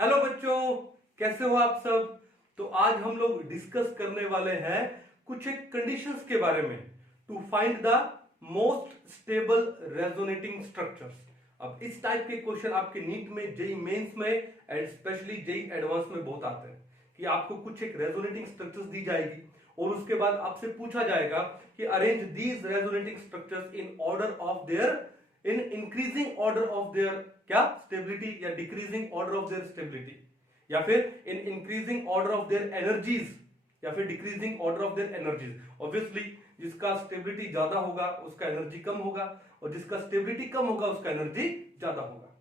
Hello बच्चों, कैसे हो आप सब। तो आज हम लोग डिस्कस करने वाले हैं कुछ एक कंडीशंस के बारे में to find the most stable resonating structures. अब इस टाइप के क्वेश्चन आपके नीट में, जेई मेंस में एंड स्पेशली जेई एडवांस में बहुत आते हैं कि आपको कुछ एक रेजोनेटिंग स्ट्रक्चर्स दी जाएगी और उसके बाद आपसे पूछा जाएगा कि arrange these resonating structures in order of their in increasing order of their क्या स्टेबिलिटी या decreasing order of their stability या फिर in increasing order of their energies या फिर decreasing order of their energies. Obviously जिसका stability ज्यादा होगा उसका एनर्जी कम होगा और जिसका स्टेबिलिटी कम होगा उसका एनर्जी ज्यादा होगा।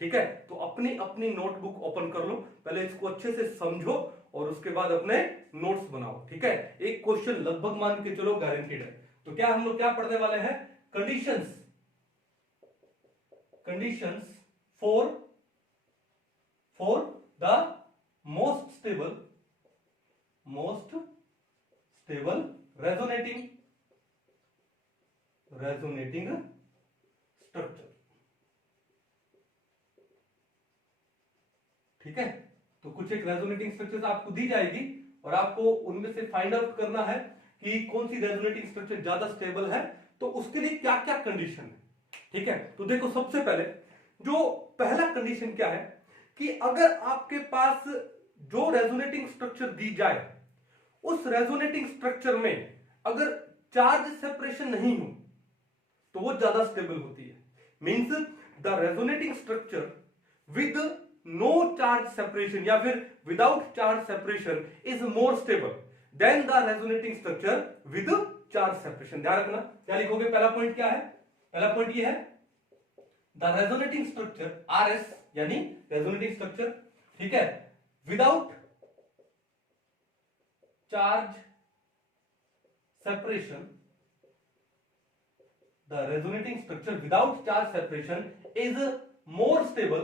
ठीक है, तो अपनी अपनी नोटबुक ओपन कर लो, पहले इसको अच्छे से समझो और उसके बाद अपने नोट्स बनाओ। ठीक है, एक क्वेश्चन लगभग मान के चलो गारंटीड है। तो क्या हम लोग क्या पढ़ने वाले हैं? Conditions for the most stable resonating structure। ठीक है, तो कुछ एक रेजोनेटिंग स्ट्रक्चर आपको दी जाएगी और आपको उनमें से फाइंड आउट करना है कि कौन सी रेजोनेटिंग स्ट्रक्चर ज्यादा स्टेबल है, तो उसके लिए क्या क्या कंडीशन है। ठीक है, तो देखो सबसे पहले जो पहला कंडीशन क्या है कि अगर आपके पास जो रेजोनेटिंग स्ट्रक्चर दी जाए उस रेजोनेटिंग स्ट्रक्चर में अगर चार्ज सेपरेशन नहीं हो तो वो ज्यादा स्टेबल होती है। Means the resonating structure with no charge separation या फिर without charge separation is more stable than the resonating structure with charge separation. ध्यान रखना, क्या लिखोगे? पहला पॉइंट क्या है? पहला पॉइंट ये है द रेजोनेटिंग स्ट्रक्चर RS यानी रेजोनेटिंग स्ट्रक्चर, ठीक है, without charge separation, the resonating structure without charge separation is more stable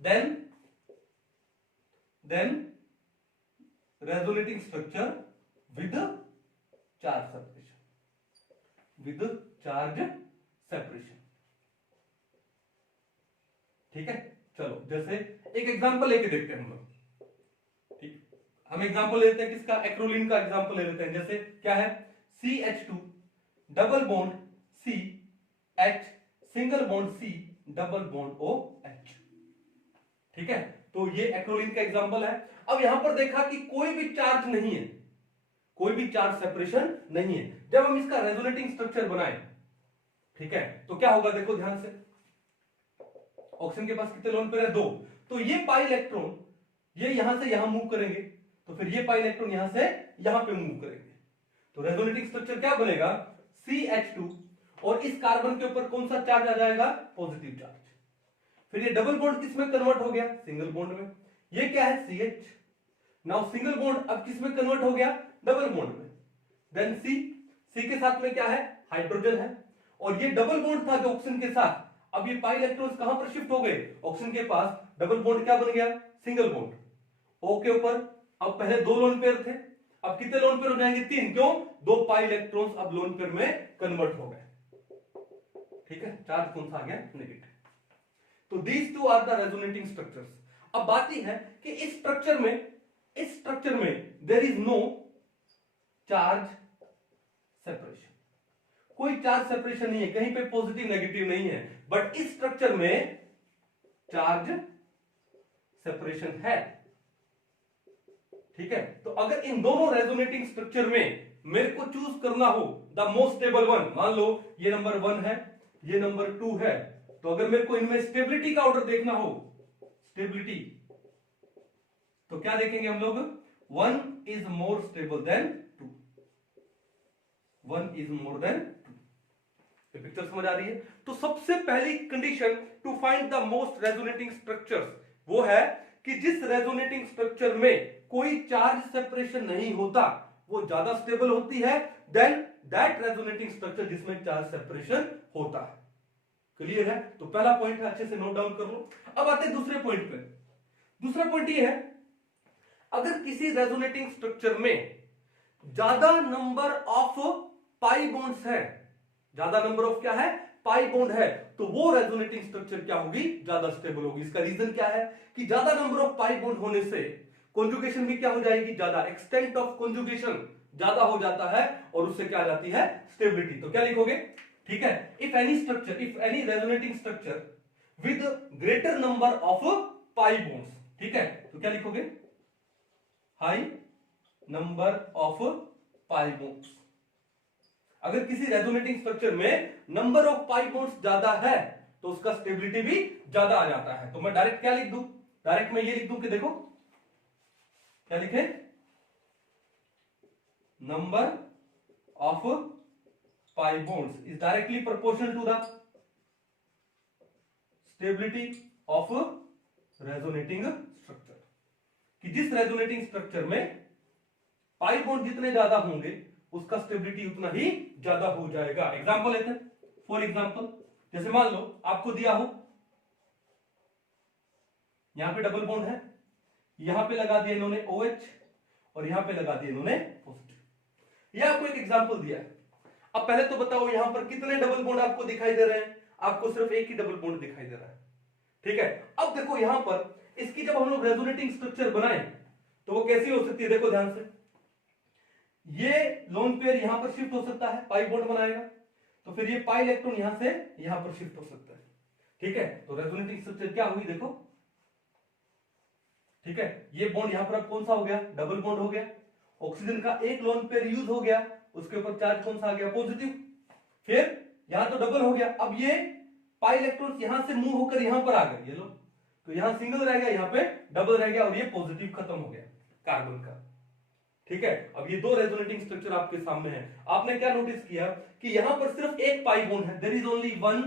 than resonating structure with charge separation. ठीक है, चलो जैसे एक एग्जांपल लेके देखते हैं हम लोग। ठीक, हम एग्जांपल लेते हैं किसका? एक्रोलीन का एग्जांपल ले लेते हैं। जैसे क्या है? CH2 double bond CH single bond C double bond OH। ठीक है, तो ये एक्रोलीन का एग्जांपल है। अब यहां पर देखा कि कोई भी चार्ज नहीं है, कोई भी चार्ज सेपरेशन नहीं है। जब हम इसका रेजोनेटिंग स्ट्रक्चर बनाएं, ठीक है, तो क्या होगा? देखो ध्यान से, ऑक्सीजन के पास कितने लोन पेयर है? 2। तो ये पाई इलेक्ट्रॉन ये यहां से यहां मूव करेंगे, तो फिर ये पाई इलेक्ट्रॉन यहां से यहां पे मूव करेंगे। तो रेजोनेटिंग स्ट्रक्चर क्या बनेगा? CH2 और इस कार्बन के ऊपर कौन सा चार्ज आ जाएगा? Positive charge. फिर ये डबल बॉन्ड किस में कन्वर्ट हो गया? सिंगल बॉन्ड में। ये क्या है? CH। नाउ सिंगल बॉन्ड अब किस में कन्वर्ट हो गया? डबल बॉन्ड में। देन C के साथ में क्या है? हाइड्रोजन है। और ये डबल बॉन्ड था जो ऑक्सीजन के साथ, अब ये पाई इलेक्ट्रॉन्स कहां पर शिफ्ट हो गए? ऑक्सीजन के पास। डबल बॉन्ड क्या बन गया? Single bond. O के ऊपर अब पहले 2 लोन पेयर थे, अब कितने लोन पेयर हो जाएंगे? 3। क्यों? 2 पाई इलेक्ट्रॉन्स अब लोन पेयर में कन्वर्ट हो गए। ठीक है, चार्ज कौन सा आ गया? नेगेटिव। तो these two are the resonating structures. अब बात यह है कि इस स्ट्रक्चर में there is no charge separation, कोई चार्ज सेपरेशन नहीं है, कहीं पे पॉजिटिव नेगेटिव नहीं है, बट इस स्ट्रक्चर में चार्ज सेपरेशन है। ठीक है, तो अगर इन दोनों रेजोनेटिंग स्ट्रक्चर में मेरे को चूज करना हो द मोस्ट स्टेबल वन, मान लो ये नंबर 1 है, ये नंबर 2 है, तो अगर मेरे को इनमें स्टेबिलिटी का ऑर्डर देखना हो, स्टेबिलिटी, तो क्या देखेंगे हम लोग? 1 is more stable then 2, 1 is more than 2। ये पिक्चर समझ आ रही है? तो सबसे पहली condition to find the most resonating structures वो है कि जिस रेजोनेटिंग स्ट्रक्चर में कोई चार्ज सेपरेशन नहीं होता वो ज्यादा स्टेबल होती है देन दैट रेजोनेटिंग स्ट्रक्चर जिसमें चार्ज सेपरेशन होता है। क्लियर है? तो पहला पॉइंट है, अच्छे से नोट डाउन कर लो। अब आते हैं दूसरे पॉइंट पे। दूसरा पॉइंट ये है, अगर किसी रेजोनेटिंग स्ट्रक्चर में ज्यादा नंबर ऑफ पाई बॉन्ड्स है, ज्यादा नंबर ऑफ क्या है? पाई बॉन्ड है तो वो रेजोनेटिंग स्ट्रक्चर क्या होगी, ज्यादा स्टेबल होगी। इसका रीजन क्या है कि ज्यादा नंबर ऑफ पाई बॉन्ड होने से कॉन्जुगेशन भी क्या हो जाएगी, ज्यादा, एक्सटेंट ऑफ कॉन्जुगेशन ज्यादा हो जाता है और उससे क्या आ जाती है, स्टेबिलिटी। तो क्या लिखोगे, ठीक है, if any structure, if any resonating structure with greater number of pi bonds, ठीक है, तो क्या लिखोगे, high number of pi bonds. अगर किसी रेजोनेटिंग स्ट्रक्चर में नंबर ऑफ पाई बॉन्ड्स ज्यादा है तो उसका स्टेबिलिटी भी ज्यादा आ जाता है। तो मैं डायरेक्ट क्या लिख दूं, डायरेक्ट मैं ये लिख दूं कि देखो क्या लिखे, number of pi bonds is directly proportional to the stability of resonating structure. कि जिस रेजोनेटिंग स्ट्रक्चर में पाई बॉन्ड जितने ज्यादा होंगे उसका स्टेबिलिटी उतना ही ज्यादा हो जाएगा। एग्जांपल लेते हैं, फॉर एग्जांपल जैसे मान लो आपको दिया हो यहां पे डबल बॉन्ड है, यहां पे लगा दिया इन्होंने OH और यहां पे लगा दिया इन्होंने पॉजिटिव। यह आपको एक एग्जांपल दिया है। अब पहले तो बताओ यहां पर कितने डबल बॉन्ड आपको दिखाई दे रहे हैं, आपको सिर्फ एक ही डबल बॉन्ड दिखाई दे रहा है, ठीक है। अब देखो यहां पर इसकी जब हम लोग रेजोनेटिंग स्ट्रक्चर बनाए तो वो कैसी हो सकती है, देखो ध्यान से, ये लोन पेयर यहां पर शिफ्ट हो सकता है, पाई बॉन्ड बनाएगा, तो फिर ये पाई इलेक्ट्रॉन यहां से यहां पर शिफ्ट हो सकता है, ठीक है। तो रेजोनेटिंग स्ट्रक्चर क्या हुई देखो, ठीक है, ये बॉन्ड यहां पर अब कौन सा हो गया, डबल बॉन्ड हो गया, ऑक्सीजन का एक लोन पेयर यूज हो गया, उसके ऊपर चार्ज कौन सा आ गया, पॉजिटिव। फिर यहां तो डबल हो गया, अब ये पाई इलेक्ट्रॉन्स यहां से मूव होकर यहां पर आ गए, ये लो, तो यहां सिंगल रह गया, यहां पे डबल रह गया और ये पॉजिटिव खत्म हो गया कार्बन का, ठीक है। अब ये दो रेजोनेटिंग स्ट्रक्चर आपके सामने है। आपने क्या नोटिस किया कि यहां पर सिर्फ एक पाई बॉन्ड है, there is only one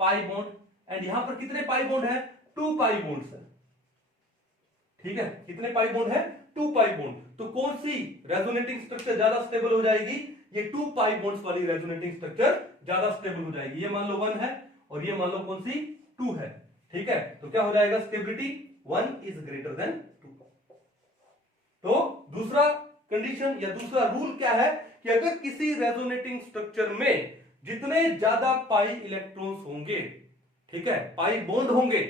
pi bond, and यहां पर कितने पाई बॉन्ड है, 2 पाई बॉन्ड्स है, ठीक है। कितने पाई बॉन्ड है, 2 पाई बॉन्ड। तो कौन सी रेजोनेटिंग स्ट्रक्चर ज्यादा स्टेबल हो जाएगी, ये 2 पाई बॉन्ड्स वाली रेजोनेटिंग स्ट्रक्चर ज्यादा स्टेबल हो जाएगी। ये मान लो 1 है और ये मान लो कौन सी 2 है, ठीक है। तो क्या हो जाएगा, स्टेबिलिटी 1 इज ग्रेटर देन 2। तो दूसरा कंडीशन या दूसरा रूल क्या है कि अगर किसी रेजोनेटिंग स्ट्रक्चर में जितने ज्यादा पाई इलेक्ट्रॉन्स होंगे, ठीक है, पाई बॉन्ड होंगे,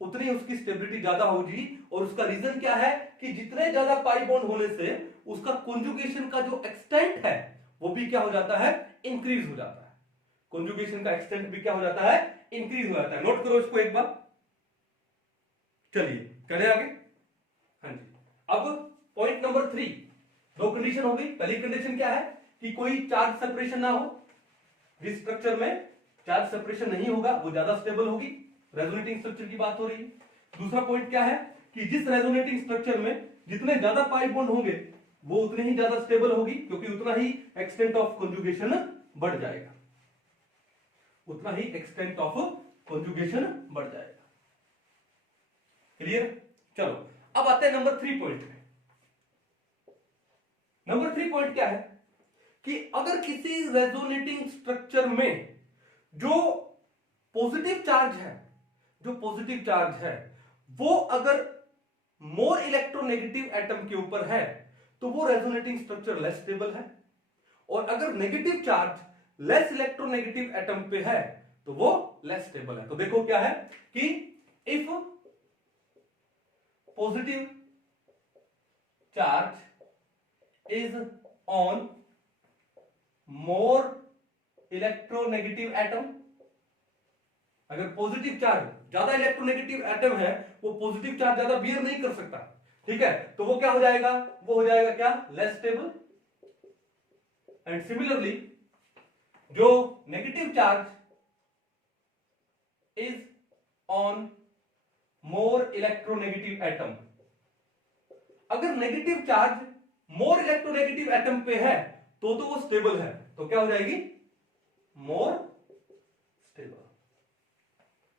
उतनी उसकी स्टेबिलिटी ज्यादा होगी। और उसका रीजन क्या है कि जितने ज्यादा पाई बॉन्ड होने से उसका कॉन्जुगेशन का जो एक्सटेंट है वो भी क्या हो जाता है, इंक्रीज हो जाता है। कॉन्जुगेशन का एक्सटेंट भी क्या हो जाता है, इंक्रीज हो जाता है। नोट करो इसको एक बार, चलिए करें आगे। हाँ जी, अब पॉइंट नंबर 3, दो कंडीशन हो गई। पहली कंडीशन क्या है कि कोई चार्ज सेपरेशन ना हो, जिस स्ट्रक्चर में चार्ज सेपरेशन नहीं होगा वो ज्यादा स्टेबल होगी, रेजोनेटिंग स्ट्रक्चर की बात हो रही है। दूसरा पॉइंट क्या है कि जिस रेजोनेटिंग स्ट्रक्चर में जितने ज्यादा पाई बॉन्ड होंगे वो उतने ही ज्यादा स्टेबल होगी, क्योंकि उतना ही एक्सटेंट ऑफ कॉन्जुगेशन बढ़ जाएगा, उतना ही एक्सटेंट ऑफ कॉन्जुगेशन बढ़ जाएगा। क्लियर? चलो अब आते हैं नंबर 3 पॉइंट में। नंबर 3 पॉइंट क्या है कि अगर किसी रेजोनेटिंग स्ट्रक्चर में जो पॉजिटिव चार्ज है, जो पॉजिटिव चार्ज है वो अगर मोर इलेक्ट्रोनेगेटिव एटम के ऊपर है तो वो रेजोनेटिंग स्ट्रक्चर लेस स्टेबल है, और अगर negative charge less electronegative atom पे है तो वो लेस स्टेबल है। तो देखो क्या है कि if positive charge is on more electronegative atom, अगर पॉजिटिव चार्ज ज्यादा इलेक्ट्रोनेगेटिव एटम है वो पॉजिटिव चार्ज ज्यादा बियर नहीं कर सकता, ठीक है, तो वो क्या हो जाएगा, वो हो जाएगा क्या, लेस स्टेबल। एंड सिमिलरली जो negative charge is on more electronegative atom, अगर negative charge more electronegative atom पे है तो वो स्टेबल है, तो क्या हो जाएगी, मोर स्टेबल।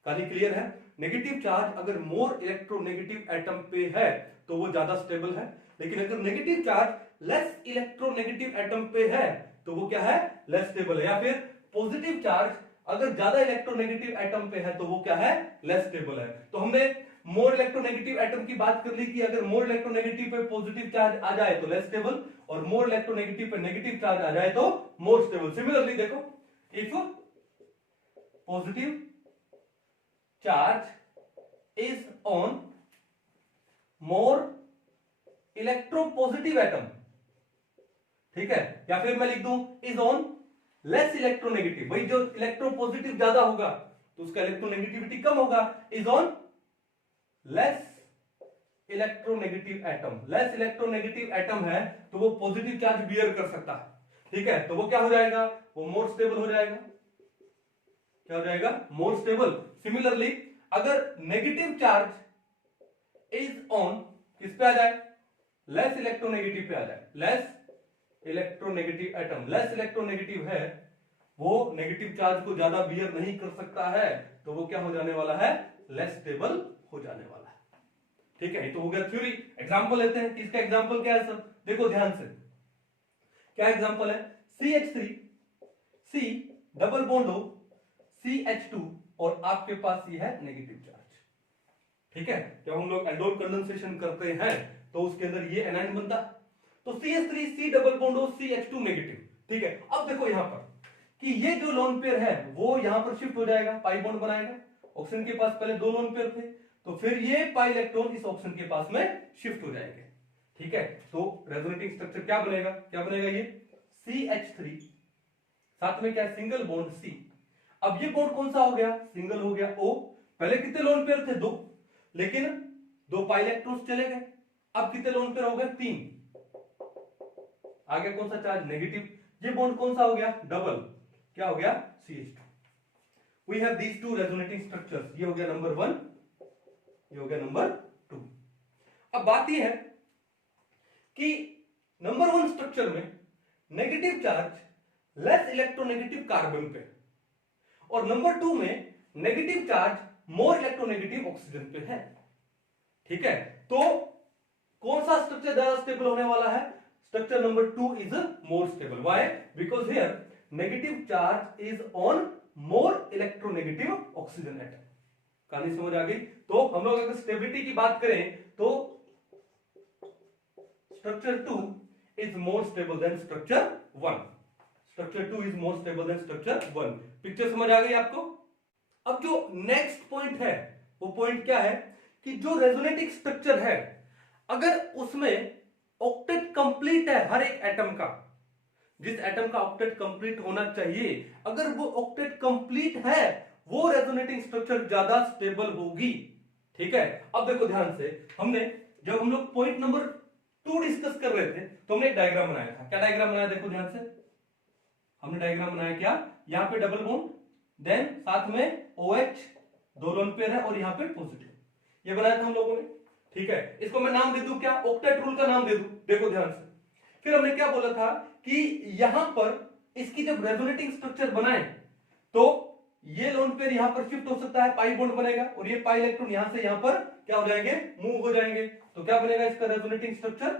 कहानी क्लियर है? नेगेटिव चार्ज अगर मोर इलेक्ट्रोनेगेटिव एटम पे है तो वो ज्यादा स्टेबल है, लेकिन अगर negative charge less electronegative atom पे है तो वो क्या है, लेस स्टेबल है। या फिर पॉजिटिव चार्ज अगर ज्यादा इलेक्ट्रोनेगेटिव एटम पे है तो वो क्या है, लेस स्टेबल है। तो हमने मोर इलेक्ट्रोनेगेटिव एटम की बात कर ली कि अगर मोर इलेक्ट्रोनेगेटिव पे पॉजिटिव चार्ज आ जाए तो लेस स्टेबल, और मोर इलेक्ट्रोनेगेटिव पे नेगेटिव चार्ज आ जाए तो मोर स्टेबल। सिमिलरली देखो, if positive charge is on more electropositive atom, ठीक है, या फिर मैं लिख दूं इज ऑन लेस इलेक्ट्रोनेगेटिव, भाई जो इलेक्ट्रोपॉजिटिव ज्यादा होगा तो उसका इलेक्ट्रोनेगेटिविटी कम होगा, is on less electronegative atom, less electronegative atom है तो वो पॉजिटिव चार्ज बियर कर सकता है, ठीक है, तो वो क्या हो जाएगा, वो मोर स्टेबल हो जाएगा, क्या हो जाएगा, मोर स्टेबल। सिमिलरली अगर नेगेटिव चार्ज इज ऑन किस पे आ जाए, लेस इलेक्ट्रोनेगेटिव पे आ जाए, less electronegative atom, less electronegative है, वो नेगेटिव चार्ज को ज्यादा बियर नहीं कर सकता है, तो वो क्या हो जाने वाला है, लेस स्टेबल हो जाने वाला है, ठीक है। तो हो गया थ्योरी। एग्जांपल लेते हैं कि इसका एग्जांपल क्या है सर, देखो ध्यान से, क्या एग्जांपल है, CH3 C डबल बॉन्ड हो CH2 और आपके पास ये है नेगेटिव चार्ज, ठीक है। जब हम लोग एल्डोल कंडेंसेशन करते हैं तो उसके अंदर ये एनायन बनता है, तो CH3 C डबल बॉन्ड हो CH2 नेगेटिव, ठीक है। अब देखो यहां पर कि ये जो लोन पेयर है वो यहां पर शिफ्ट हो जाएगा, पाई बॉन्ड बनाएगा, ऑक्सीजन के पास पहले दो लोन पेयर थे, तो फिर ये पाई इलेक्ट्रॉन इस ऑक्सीजन के पास में शिफ्ट हो जाएंगे, ठीक है। तो रेजोनेटिंग स्ट्रक्चर क्या बनेगा, क्या बनेगा, ये CH3 साथ में क्या है, सिंगल बॉन्ड C। अब ये बॉन्ड कौन सा हो गया, सिंगल हो गया O, पहले कितने लोन पेयर थे, दो, लेकिन दो पाई इलेक्ट्रॉन्स चले गए, अब कितने लोन पेयर हो गए, तीन, आगे कौन सा चार्ज, नेगेटिव, ये बॉन्ड कौन सा हो गया, डबल, क्या हो गया, CH2। We have these two resonating structures, ये हो गया नंबर 1, ये हो गया नंबर 2। अब बात ये है कि नंबर 1 स्ट्रक्चर में negative charge less electronegative carbon पे और नंबर 2 में negative charge more electronegative oxygen पे है, ठीक है। तो कौन सा स्ट्रक्चर ज्यादा स्टेबल होने वाला है, structure number 2 is more stable, why, because here negative charge is on more electronegative oxygen atom. कहानी समझ आ गई। तो हम लोग अगर स्टेबिलिटी की बात करें तो structure 2 is more stable then structure 1, structure 2 is more stable then structure 1। Picture समझ आ गई आपको। अब जो नेक्स्ट पॉइंट है वो पॉइंट क्या है कि जो रेजोनेटिंग स्ट्रक्चर है अगर उसमें ऑक्टेट कंप्लीट है हर एक एटम का, जिस एटम का ऑक्टेट कंप्लीट होना चाहिए, अगर वो ऑक्टेट कंप्लीट है वो रेजोनेटिंग स्ट्रक्चर ज्यादा स्टेबल होगी, ठीक है। अब देखो ध्यान से, हमने जब हम लोग पॉइंट नंबर 2 डिस्कस कर रहे थे तो हमने एक डायग्राम बनाया था, क्या डायग्राम बनाया, देखो ध्यान से, हमने डायग्राम बनाया क्या, यहां पे डबल बॉन्ड, देन साथ में OH दो लोन पेयर है और यहां पे पॉजिटिव, ये बनाया था हम लोगों ने, ठीक है। इसको मैं नाम दे दूं क्या, ऑक्टेट रूल का नाम दे दूं, देखो ध्यान से। फिर हमने क्या बोला था कि यहां पर इसकी जब रेजोनेटिंग स्ट्रक्चर बनाए तो ये लोन पेयर यहां पर शिफ्ट हो सकता है, पाई बॉन्ड बनेगा और ये पाई इलेक्ट्रॉन यहां से यहां पर क्या हो जाएंगे, मूव हो जाएंगे, तो क्या बनेगा इसका रेजोनेटिंग स्ट्रक्चर,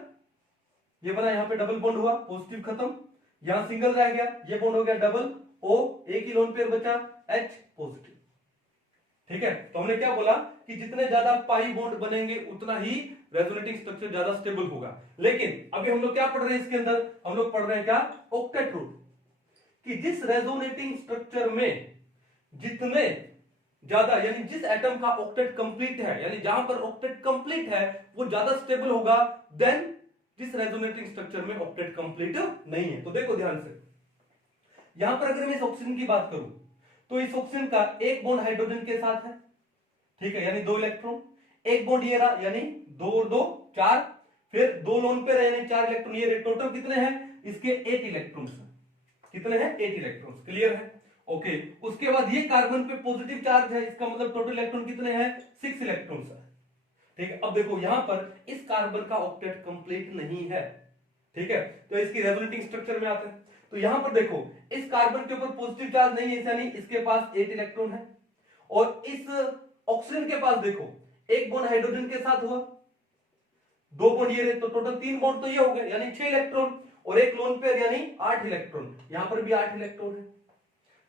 ये बना, यहां पे डबल बॉन्ड हुआ, पॉजिटिव खत्म, यहां सिंगल रह गया, ये बॉन्ड हो गया डबल, O एक ही लोन पेयर बचा, H पॉजिटिव, ठीक है। तो हमने क्या बोला कि जितने ज्यादा पाई बॉन्ड बनेंगे उतना ही रेजोनेटिंग स्ट्रक्चर ज्यादा स्टेबल होगा। लेकिन अभी हम लोग क्या पढ़ रहे हैं इसके अंदर, हम लोग पढ़ रहे हैं क्या, ऑक्टेट रूल, कि जिस रेजोनेटिंग स्ट्रक्चर में जितने ज्यादा यानी जिस एटम का ऑक्टेट कंप्लीट है, यानी जहां पर ऑक्टेट कंप्लीट है वो ज्यादा स्टेबल होगा देन जिस रेजोनेटिंग स्ट्रक्चर में ऑक्टेट कंप्लीट नहीं है। तो देखो ध्यान से, यहां पर अगर मैं इस ऑक्सीजन की बात करूं तो इस ऑक्सीजन का एक बॉन्ड हाइड्रोजन के साथ है, ठीक है, यानी 2 इलेक्ट्रॉन, एक बॉन्ड ये रहा यानी 2 और 2 4, फिर 2 लोन पे यानी 4 इलेक्ट्रॉन, ये टोटल कितने हैं इसके 8 इलेक्ट्रॉन्स, कितने हैं 8 इलेक्ट्रॉन्स, क्लियर है, ओके। उसके बाद ये कार्बन पे पॉजिटिव चार्ज है, इसका मतलब टोटल इलेक्ट्रॉन कितने हैं 6 इलेक्ट्रॉन्स है, ठीक है। अब देखो यहां पर इस कार्बन का ऑक्टेट कंप्लीट नहीं है, ठीक है, तो इसकी रेजोनेटिंग स्ट्रक्चर में आते हैं। तो यहां पर देखो इस कार्बन के ऊपर पॉजिटिव चार्ज नहीं है, यानी इसके पास 8 इलेक्ट्रॉन है, और इस ऑक्सीजन के पास देखो एक बॉन्ड हाइड्रोजन के साथ हुआ, 2 बॉन्ड ये रहे, तो टोटल 3 बॉन्ड तो ये हो गए यानी 6 इलेक्ट्रॉन, और एक लोन पेयर यानी 8 इलेक्ट्रॉन, यहां पर भी 8 इलेक्ट्रॉन है,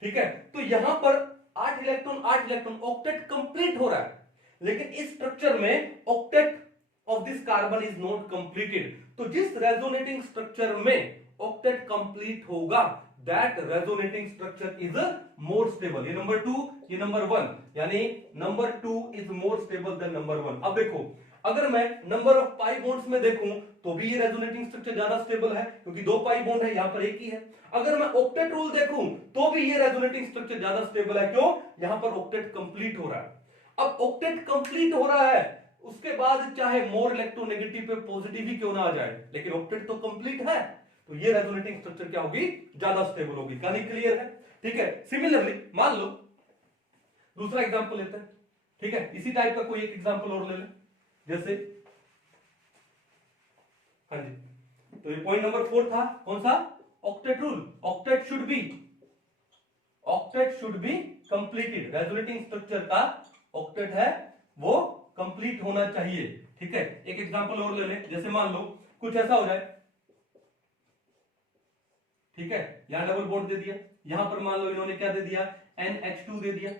ठीक है। तो यहां पर 8 इलेक्ट्रॉन ऑक्टेट कंप्लीट हो रहा है, लेकिन इस स्ट्रक्चर में octet of this carbon is not completed. तो जिस रेजोनेटिंग स्ट्रक्चर में ऑक्टेट कंप्लीट होगा that resonating structure is more stable. ये नंबर 2, ये नंबर 1, यानी number 2 is more stable then number 1। अब देखो, अगर मैं नंबर ऑफ पाई बॉन्ड्स में देखूं तो भी ये रेजोनेटिंग स्ट्रक्चर ज्यादा स्टेबल है, क्योंकि 2 पाई बॉन्ड है, यहां पर एक ही है। अगर मैं ऑक्टेट रूल देखूं तो भी ये रेजोनेटिंग स्ट्रक्चर ज्यादा स्टेबल है। क्यों? यहां पर ऑक्टेट कंप्लीट हो रहा है। अब ऑक्टेट कंप्लीट हो रहा है, उसके बाद चाहे मोर इलेक्ट्रोनेगेटिव पे पॉजिटिव ही क्यों ना आ जाए, लेकिन ऑक्टेट तो कंप्लीट है, तो ये रेजोनेटिंग स्ट्रक्चर क्या होगी? ज्यादा स्टेबल होगी। कहानी क्लियर है? ठीक है। सिमिलरली मान लो दूसरा एग्जांपल लेते हैं, ठीक है, इसी टाइप का कोई एक एग्जांपल और ले लें, जैसे हाँ जी, तो ये पॉइंट नंबर 4 था, कौन सा? Octet rule. Octet should be completed. Resonating structure का ऑक्टेट है वो कंप्लीट होना चाहिए। ठीक है, एक एग्जांपल और ले लें, जैसे मान लो कुछ ऐसा हो जाए, ठीक है, यहां डबल बॉन्ड दे दिया, यहां पर मान लो इन्होंने क्या दे दिया? NH2 दे दिया,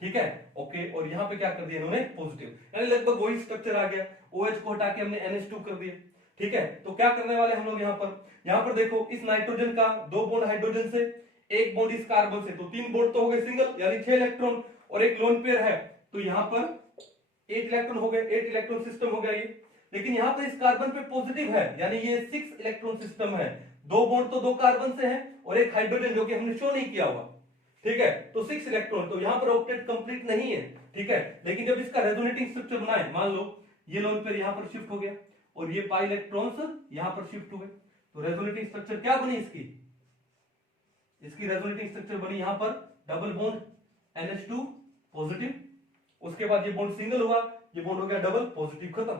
ठीक है, ओके, और यहां पे क्या कर दिया इन्होंने? पॉजिटिव, यानी लगभग वही स्ट्रक्चर आ गया। OH को हटा के हमने NH2 कर दिया, ठीक है। तो क्या करने वाले हम लोग यहां पर देखो, इस नाइट्रोजन का 2 बॉन्ड हाइड्रोजन से, 1 बॉन्ड इस कार्बन से, तो 3 बॉन्ड तो हो गए सिंगल, यानी 6 इलेक्ट्रॉन, और एक लोन पेयर है, तो यहां पर 8 इलेक्ट्रॉन हो गए, 8 इलेक्ट्रॉन सिस्टम हो गया ये। लेकिन यहां पर इस कार्बन पे पॉजिटिव है, यानी ये 6 इलेक्ट्रॉन सिस्टम है। 2 बॉन्ड तो 2 कार्बन से है, और एक हाइड्रोजन जो कि हमने शो नहीं किया हुआ, ठीक है, तो 6 इलेक्ट्रॉन, तो यहां पर ऑक्टेट कंप्लीट नहीं है, ठीक है। लेकिन जब इसका रेजोनेटिंग स्ट्रक्चर बनाए, मान लो ये लोन पेयर यहां पर शिफ्ट हो गया, और ये पाई इलेक्ट्रॉन्स यहां पर शिफ्ट हुए, तो रेजोनेटिंग स्ट्रक्चर क्या बनी इसकी रेजोनेटिंग स्ट्रक्चर बनी यहां पर डबल बॉन्ड NH2 पॉजिटिव, उसके बाद ये बॉन्ड सिंगल हुआ, ये बॉन्ड हो गया डबल, पॉजिटिव, खत्म।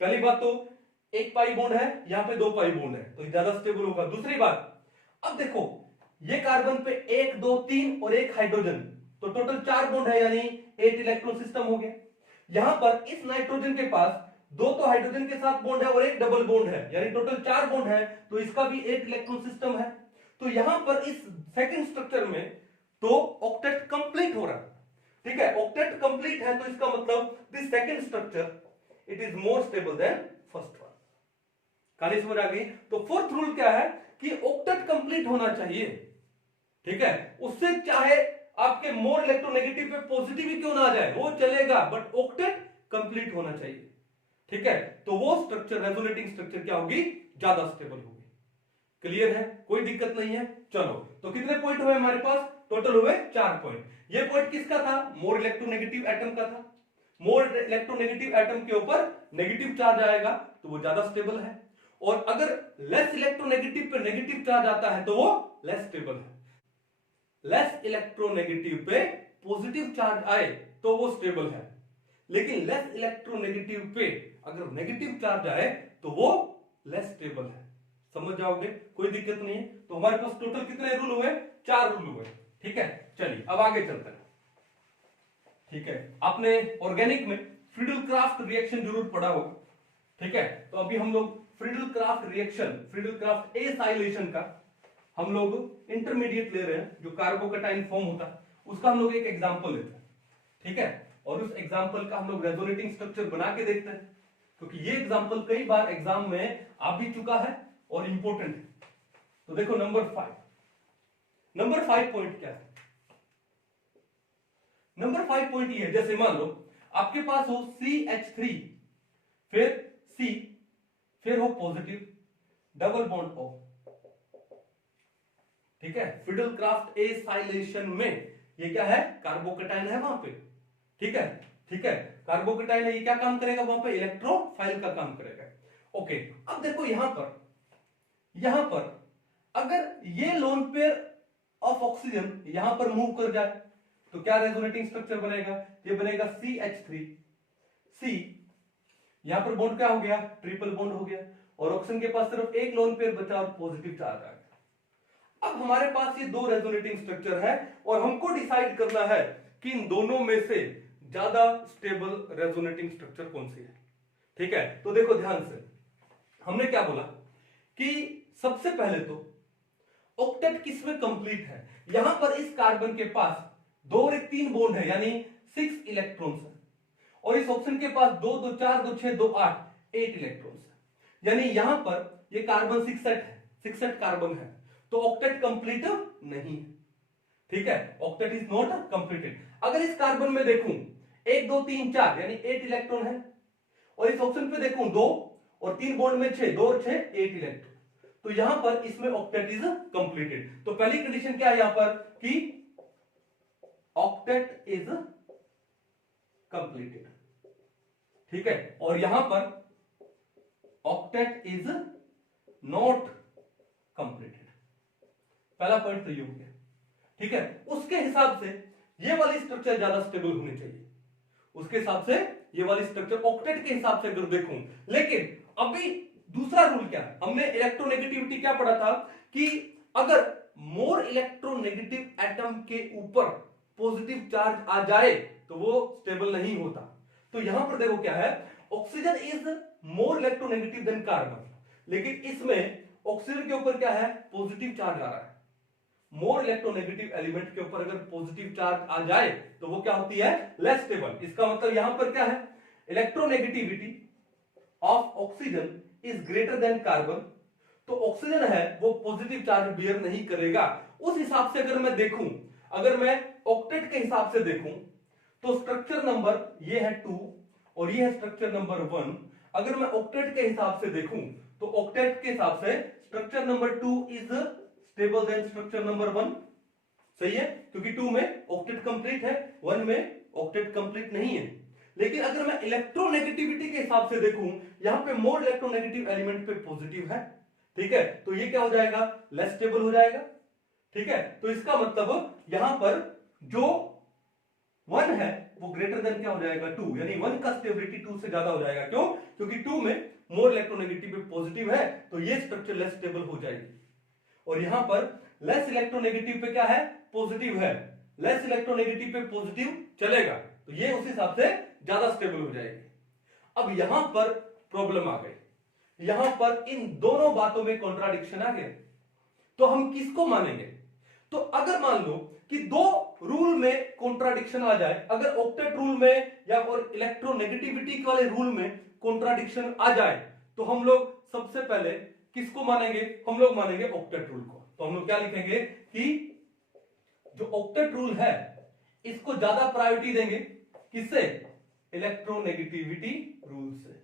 पहली बात तो 1 पाई बॉन्ड है, यहां पे 2 पाई बॉन्ड है, तो ज्यादा स्टेबल होगा। दूसरी बात, अब देखो ये कार्बन पे 1 2 3 और 1 हाइड्रोजन, तो टोटल 4 बॉन्ड है, यानी 8 इलेक्ट्रॉन सिस्टम हो गया। यहां पर इस नाइट्रोजन के पास 2 तो हाइड्रोजन के साथ बॉन्ड है और 1 डबल बॉन्ड है, यानी टोटल 4 बॉन्ड है, तो इसका भी 8 इलेक्ट्रॉन सिस्टम है। तो यहां पर इस सेकंड स्ट्रक्चर में तो ऑक्टेट कंप्लीट हो रहा है, ठीक है, ऑक्टेट कंप्लीट है, तो इसका मतलब this second structure it is more stable then first one. कहानी समझ आ गई? तो फोर्थ रूल क्या है कि ऑक्टेट कंप्लीट होना चाहिए, ठीक है, उससे चाहे आपके मोर इलेक्ट्रोनेगेटिव पे पॉजिटिव ही क्यों ना आ जाए, वो चलेगा, बट ऑक्टेट कंप्लीट होना चाहिए, ठीक है। तो वो स्ट्रक्चर, रेजोनेटिंग स्ट्रक्चर क्या होगी? ज्यादा स्टेबल होगी। क्लियर है? कोई दिक्कत नहीं है। चलो, तो कितने पॉइंट हुए हमारे पास? टोटल हुए 4 पॉइंट। ये पॉइंट किसका था? मोर इलेक्ट्रोनेगेटिव एटम का था। मोर इलेक्ट्रोनेगेटिव एटम के ऊपर नेगेटिव चार्ज आएगा तो वो ज्यादा स्टेबल है, और अगर लेस इलेक्ट्रोनेगेटिव पे नेगेटिव चार्ज आता है तो वो लेस स्टेबल है। लेस इलेक्ट्रोनेगेटिव पे पॉजिटिव चार्ज आए तो वो स्टेबल है, लेकिन लेस इलेक्ट्रोनेगेटिव पे अगर नेगेटिव चार्ज आए तो वो लेस स्टेबल है। समझ जाओगे? कोई दिक्कत नहीं है। तो हमारे पास टोटल कितने रूल हुए? 4 रूल हुए, ठीक है। चलिए अब आगे चलते हैं, ठीक है। आपने ऑर्गेनिक में फ्रीडल क्राफ्ट रिएक्शन जरूर पढ़ा होगा, ठीक है। तो अभी हम लोग Friedel craft reaction, Friedel Crafts acylation का हम लोग इंटरमीडिएट ले रहे हैं, जो कार्बोकैटायन फॉर्म होता है उसका हम लोग एक एग्जांपल लेते हैं, ठीक है, और उस एग्जांपल का हम लोग रेजोनेटिंग स्ट्रक्चर बना के देखते हैं, क्योंकि ये एग्जांपल कई बार एग्जाम में आ भी चुका है और इंपॉर्टेंट है। तो देखो नंबर 5 पॉइंट क्या है? नंबर 5 पॉइंट ये है, जैसे मान लो आपके पास हो CH3 फिर C फिर हो पॉजिटिव डबल बॉन्ड O, ठीक है। फ्रीडल क्राफ्ट एसाइलेशन में ये क्या है? कार्बोकैटायन है वहां पे, ठीक है, ठीक है, कार्बोकैटायन है, ये क्या काम करेगा वहां पे? इलेक्ट्रोफाइल का काम करेगा। ओके, अब देखो यहां पर अगर ये लोन पेयर ऑफ ऑक्सीजन यहां पर मूव कर जाए तो क्या रेजोनेटिंग स्ट्रक्चर बनेगा? ये बनेगा CH3 C, यहां पर बॉन्ड क्या हो गया? ट्रिपल बॉन्ड हो गया, और ऑक्सीजन के पास सिर्फ एक लोन पेयर बचा और पॉजिटिव चार्ज आ गया। अब हमारे पास ये 2 रेजोनेटिंग स्ट्रक्चर है और हमको डिसाइड करना है कि इन दोनों में से ज्यादा स्टेबल रेजोनेटिंग स्ट्रक्चर कौन सी है, ठीक है। तो देखो ध्यान से, हमने क्या बोला कि सबसे पहले तो ऑक्टेट किसमें कंप्लीट है? यहां पर इस कार्बन के पास 2 और 3 बॉन्ड है, यानी 6 इलेक्ट्रॉन्स है, और इस ऑक्सीजन के पास 2 2 4 2 6 2 8 इलेक्ट्रॉन्स है, यानी यहां पर ये कार्बन 6 कार्बन है। तो ऑक्टेट कंप्लीट नहीं है, ठीक है, ऑक्टेट इज नॉट कंप्लीटेड। अगर इस कार्बन में देखूं 1 2 3 4 यानी 8 इलेक्ट्रॉन है, और इस ऑप्शन पे देखूं 2 और 3 बॉन्ड में 6, 2 और 6 8 इलेक्ट्रॉन, तो यहां पर इसमें ऑक्टेट इज कंप्लीटेड। तो पहली कंडीशन क्या है यहां पर कि ऑक्टेट इज कंप्लीटेड, ठीक है, और यहां पर ऑक्टेट इज नॉट कंप्लीटेड। पहला पॉइंट तो ये हो गया, ठीक है। उसके हिसाब से ये वाली स्ट्रक्चर ज्यादा स्टेबल होनी चाहिए, उसके हिसाब से ये वाली स्ट्रक्चर ऑक्टेट के हिसाब से अगर देखूं। लेकिन अभी दूसरा रूल क्या है, हमने इलेक्ट्रोनेगेटिविटी क्या पढ़ा था कि अगर मोर इलेक्ट्रोनेगेटिव एटम के ऊपर पॉजिटिव चार्ज आ जाए तो वो स्टेबल नहीं होता। तो यहां पर देखो क्या है, oxygen is more electronegative than carbon, लेकिन इसमें ऑक्सीजन के ऊपर क्या है, पॉजिटिव चार्ज आ रहा है। मोर इलेक्ट्रोनेगेटिव एलिमेंट के ऊपर अगर पॉजिटिव चार्ज आ जाए तो वो क्या होती है, लेस स्टेबल। इसका मतलब यहां पर क्या है, electronegativity of oxygen is greater than carbon, तो ऑक्सीजन है वो पॉजिटिव चार्ज बियर नहीं करेगा। उस हिसाब से अगर मैं देखूं, अगर मैं ऑक्टेट के हिसाब से देखूं तो स्ट्रक्चर नंबर ये है 2 और ये है स्ट्रक्चर नंबर 1। अगर मैं ऑक्टेट के हिसाब से देखूं तो ऑक्टेट के हिसाब से structure number 2 is stable then structure number 1, सही है, क्योंकि 2 में ऑक्टेट कंप्लीट है, 1 में ऑक्टेट कंप्लीट नहीं है। लेकिन अगर मैं इलेक्ट्रोनेगेटिविटी के हिसाब से देखूं, यहां पे मोर इलेक्ट्रोनेगेटिव एलिमेंट पे पॉजिटिव है, ठीक है, तो ये क्या हो जाएगा, लेस स्टेबल हो जाएगा, ठीक है। तो इसका मतलब यहां पर जो 1 है वो ग्रेटर देन क्या हो जाएगा, 2, यानी 1 का स्टेबिलिटी 2 से ज्यादा हो जाएगा। क्यों, क्योंकि 2 में मोर इलेक्ट्रोनेगेटिव पे पॉजिटिव है, तो ये स्ट्रक्चर लेस स्टेबल हो जाएगी। और यहां पर लेस इलेक्ट्रोनेगेटिव पे क्या है, पॉजिटिव है, लेस इलेक्ट्रोनेगेटिव पे पॉजिटिव चलेगा, तो ये उस हिसाब से ज्यादा स्टेबल हो जाएगी। अब यहां पर प्रॉब्लम आ गई, यहां पर इन दोनों बातों में कॉन्ट्राडिक्शन आ गया, तो हम किसको मानेंगे। तो अगर मान लो कि दो रूल में कॉन्ट्राडिक्शन आ जाए, अगर ऑक्टेट रूल में या और इलेक्ट्रोनेगेटिविटी वाले रूल में कॉन्ट्राडिक्शन आ जाए, तो हम लोग सबसे पहले किसको मानेंगे, हम लोग मानेंगे ऑक्टेट रूल को। तो हम लोग क्या लिखेंगे कि जो ऑक्टेट रूल है इसको ज्यादा प्रायोरिटी देंगे, किससे, इलेक्ट्रोनेगेटिविटी रूल से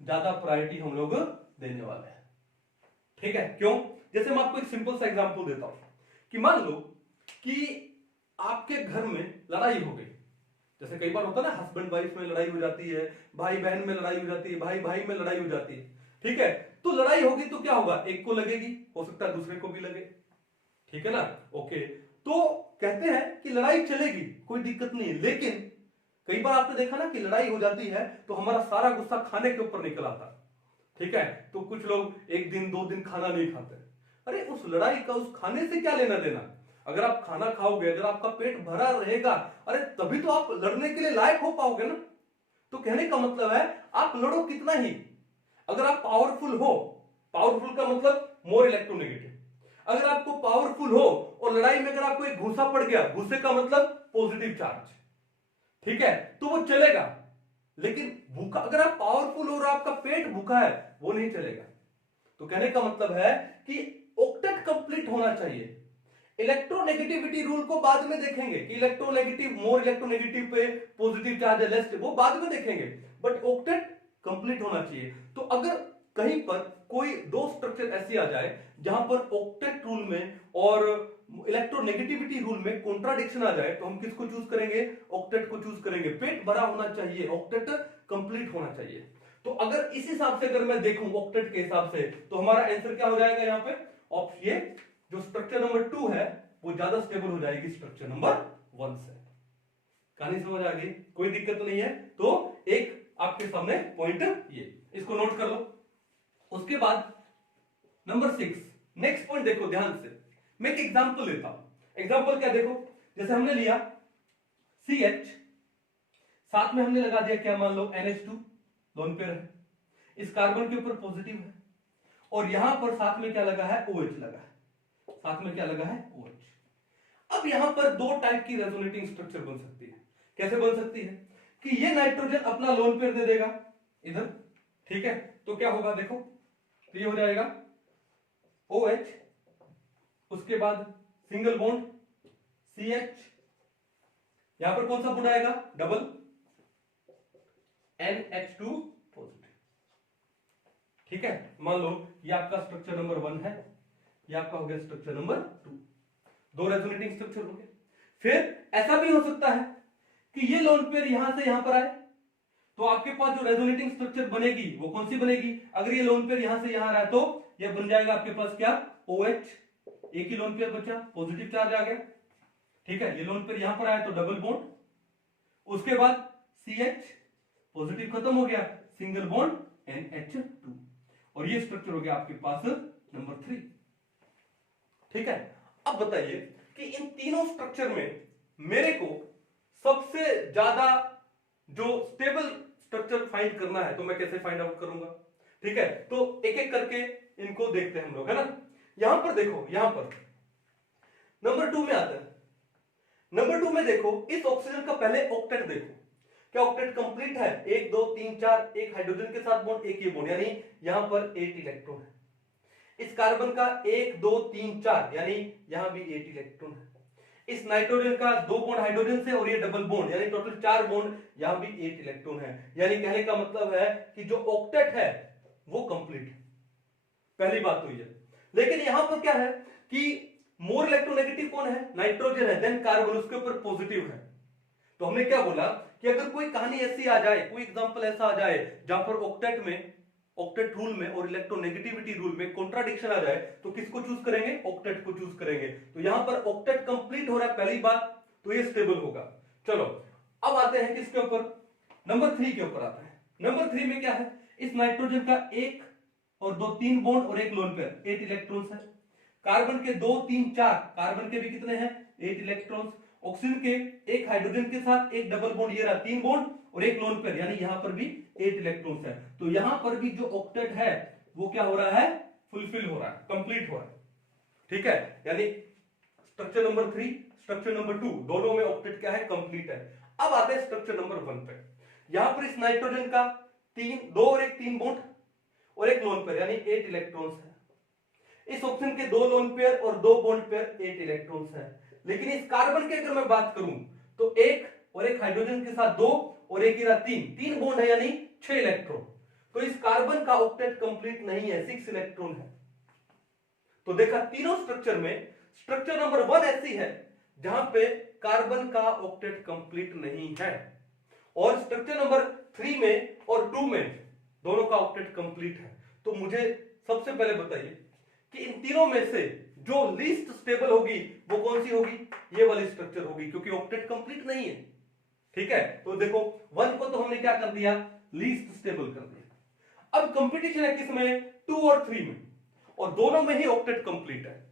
ज्यादा प्रायोरिटी हम लोग देने वाले हैं, ठीक है। क्यों, जैसे मैं आपको एक सिंपल सा एग्जांपल देता हूं कि मान लो कि आपके घर में लड़ाई हो गई, जैसे कई बार होता है ना, हस्बैंड वाइफ में लड़ाई हो जाती है, भाई बहन में लड़ाई हो जाती है, भाई भाई में लड़ाई हो जाती है, ठीक है। तो लड़ाई होगी तो क्या होगा, एक को लगेगी, हो सकता है दूसरे को भी लगे, ठीक है ना, ओके। तो कहते हैं कि लड़ाई चलेगी, कोई दिक्कत नहीं है, लेकिन कई बार आपने देखा ना कि लड़ाई हो जाती है तो हमारा सारा गुस्सा खाने के ऊपर निकल आता, ठीक है। तो कुछ लोग 1 दिन 2 दिन खाना नहीं खाते, अरे उस लड़ाई का उस खाने से क्या लेना देना। अगर आप खाना खाओगे, अगर आपका पेट भरा रहेगा, अरे तभी तो आप लड़ने के लिए लायक हो पाओगे ना। तो कहने का मतलब है आप लड़ो कितना ही, अगर आप पावरफुल हो, पावरफुल का मतलब मोर इलेक्ट्रोनेगेटिव, अगर आपको पावरफुल हो और लड़ाई में अगर आपको एक घूसा पड़ गया, घूसे का मतलब पॉजिटिव चार्ज, ठीक है, तो वो चलेगा। लेकिन भूखा, अगर आप पावरफुल हो और आपका पेट भूखा है, वो नहीं चलेगा। तो कहने का मतलब है कि ऑक्टेट कंप्लीट होना चाहिए। इलेक्ट्रोनेगेटिविटी रूल को बाद में देखेंगे कि इलेक्ट्रोनेगेटिव, मोर इलेक्ट्रोनेगेटिव पे पॉजिटिव चार्ज है, लेस, वो बाद में देखेंगे, बट ऑक्टेट कंप्लीट होना चाहिए। तो अगर कहीं पर कोई दो स्ट्रक्चर ऐसी आ जाए जहां पर ऑक्टेट रूल में और इलेक्ट्रोनेगेटिविटी रूल में कॉन्ट्राडिक्शन आ जाए, तो हम किसको चूज करेंगे, ऑक्टेट को चूज करेंगे। पेट भरा होना चाहिए, ऑक्टेट कंप्लीट होना चाहिए। तो अगर इस हिसाब से अगर मैं देखूं ऑक्टेट के हिसाब से, तो हमारा आंसर क्या हो जाएगा यहाँ पे, ऑप्शन ये जो स्ट्रक्चर नंबर 2 है वो ज्यादा स्टेबल हो जाएगी स्ट्रक्चर नंबर 1 से। कहानी समझ आ गई, कोई दिक्कत नहीं है। तो एक आपके सामने पॉइंट ये, इसको नोट कर लो। उसके बाद नंबर 6, नेक्स्ट पॉइंट देखो ध्यान से, मैं एक एग्जांपल लेता हूं। एग्जांपल क्या, देखो जैसे हमने लिया CH, साथ में हमने लगा दिया क्या, मान लो NH2 लोन पेयर है, इस कार्बन के ऊपर पॉजिटिव है, और यहां पर साथ में क्या लगा है, OH लगा है, साथ में क्या लगा है, OH। अब यहां पर दो टाइप की रेजोनेटिंग स्ट्रक्चर बन सकती है। कैसे बन सकती है कि ये नाइट्रोजन अपना लोन पेयर दे देगा इधर, ठीक है, तो क्या होगा देखो, तो ये हो जाएगा OH उसके बाद सिंगल बॉन्ड CH, यहां पर कौन सा बॉन्ड आएगा, डबल NH2 पॉजिटिव। ठीक है, मान लो ये आपका स्ट्रक्चर नंबर 1 है, ये आपका हो गया स्ट्रक्चर नंबर 2, दो रेजोनेटिंग स्ट्रक्चर हो गए। फिर ऐसा भी हो सकता है कि ये लोन पेयर यहां से यहां पर आए, तो आपके पास जो रेजोनेटिंग स्ट्रक्चर बनेगी वो कौन सी बनेगी, अगर ये लोन पेयर यहां से यहां रहा तो ये बन जाएगा आपके पास क्या, OH, एक ही लोन पेयर बचा, पॉजिटिव चार्ज आ गया। ठीक है, ये लोन पेयर यहां पर आया तो डबल बॉन्ड, उसके बाद CH, पॉजिटिव खत्म हो गया, सिंगल बॉन्ड NH2, और ये स्ट्रक्चर हो गया आपके पास नंबर 3। ठीक है, अब बताइए कि इन तीनों स्ट्रक्चर में मेरे को सबसे ज्यादा जो स्टेबल स्ट्रक्चर फाइंड करना है तो मैं कैसे फाइंड आउट करूंगा। ठीक है, तो एक एक करके इनको देखते हैं हम लोग, है ना। यहां पर देखो, यहां पर नंबर 2 में आता है, नंबर 2 में देखो इस ऑक्सीजन का पहले ऑक्टेट देखो, क्या ऑक्टेट कंप्लीट है, 1 2 3 4, एक हाइड्रोजन के साथ बॉन्ड, एक ये बॉन्ड, यानी यहां पर 8 इलेक्ट्रॉन है। इस कार्बन का 1 2 3 4, यानी यहां भी 8 इलेक्ट्रॉन है। इस नाइट्रोजन का 2 बॉन्ड हाइड्रोजन से और ये डबल बॉन्ड, यानी टोटल 4 बॉन्ड, यहां भी 8 इलेक्ट्रॉन है। यानी कहने का मतलब है कि जो ऑक्टेट है वो कंप्लीट है, पहली बात तो ये। लेकिन यहां पर क्या है कि मोर इलेक्ट्रोनेगेटिव कौन है, नाइट्रोजन है, देन कार्बन उसके ऊपर पॉजिटिव है। तो हमने क्या बोला कि अगर कोई कहानी ऐसी आ जाए, कोई एग्जांपल ऐसा आ जाए जहां पर ऑक्टेट में, ऑक्टेट रूल में और इलेक्ट्रोनेगेटिविटी रूल में कॉन्ट्राडिक्शन आ जाए, तो किसको चूज करेंगे, ऑक्टेट को चूज करेंगे। तो यहां पर ऑक्टेट कंप्लीट हो रहा है पहली बात, तो ये स्टेबल होगा। चलो अब आते हैं किसके ऊपर, नंबर 3 के ऊपर आता है। नंबर 3 में क्या है, इस नाइट्रोजन का 1 और 2 3 बॉन्ड और एक लोन पेयर, 8 इलेक्ट्रॉन्स है। कार्बन के 2 3 4, कार्बन के भी कितने हैं, 8 इलेक्ट्रॉन्स। ऑक्सीजन के एक हाइड्रोजन के साथ एक डबल बॉन्ड, ये रहा 3 बॉन्ड और एक लोन पेयर, यानी यहां पर भी 8 इलेक्ट्रॉन्स है। तो यहां पर भी जो ऑक्टेट है वो क्या हो रहा है, फुलफिल हो रहा है, कंप्लीट हो रहा है। ठीक है, यानी स्ट्रक्चर नंबर 3, स्ट्रक्चर नंबर 2, दोनों में ऑक्टेट क्या है, कंप्लीट है। अब आते हैं स्ट्रक्चर नंबर 1 पे। यहां पर इस नाइट्रोजन का 2 और एक 3 बॉन्ड और एक लोन पेयर, यानी 8 इलेक्ट्रॉन्स है। इस ऑक्सीजन के 2 लोन पेयर और 2 बॉन्ड पेयर, 8 इलेक्ट्रॉन्स है। लेकिन इस कार्बन की अगर मैं बात करूं तो 1 और एक हाइड्रोजन के साथ 2 और एक 3 बॉन्ड है, यानी 6 इलेक्ट्रॉन। तो इस कार्बन का ऑक्टेट कंप्लीट नहीं है, 6 इलेक्ट्रॉन है। तो देखा तीनों स्ट्रक्चर में स्ट्रक्चर नंबर 1 ऐसी है जहां पे कार्बन का ऑक्टेट कंप्लीट नहीं है, और स्ट्रक्चर नंबर 3 में और 2 में दोनों का ऑक्टेट कंप्लीट है। तो मुझे सबसे पहले बताइए कि इन तीनों में से जो लीस्ट स्टेबल होगी वो कौन सी होगी, ये वाली स्ट्रक्चर होगी, क्योंकि ऑक्टेट कंप्लीट नहीं है। ठीक है, तो देखो 1 को तो हमने क्या कर दिया, लीस्ट स्टेबल कर दिया। अब कंपटीशन है किसमें, 2 और 3 में, और दोनों में ही ऑक्टेट कंप्लीट है।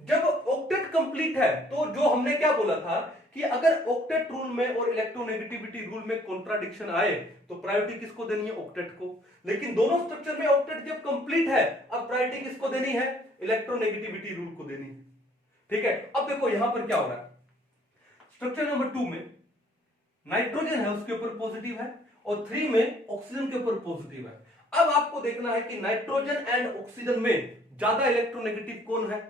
जब ऑक्टेट कंप्लीट है तो जो हमने क्या बोला था कि अगर ऑक्टेट रूल में और इलेक्ट्रोनेगेटिविटी रूल में कॉन्ट्राडिक्शन आए तो प्रायोरिटी किसको देनी है, ऑक्टेट को। लेकिन दोनों स्ट्रक्चर में ऑक्टेट जब कंप्लीट है, अब प्रायोरिटी किसको देनी है, इलेक्ट्रोनेगेटिविटी रूल को देनी है। ठीक है, अब देखो यहां पर क्या हो रहा है, स्ट्रक्चर नंबर 2 में नाइट्रोजन है उसके ऊपर पॉजिटिव है, और 3 में ऑक्सीजन के ऊपर पॉजिटिव है। अब आपको देखना है कि नाइट्रोजन एंड ऑक्सीजन में ज्यादा इलेक्ट्रोनेगेटिव कौन है।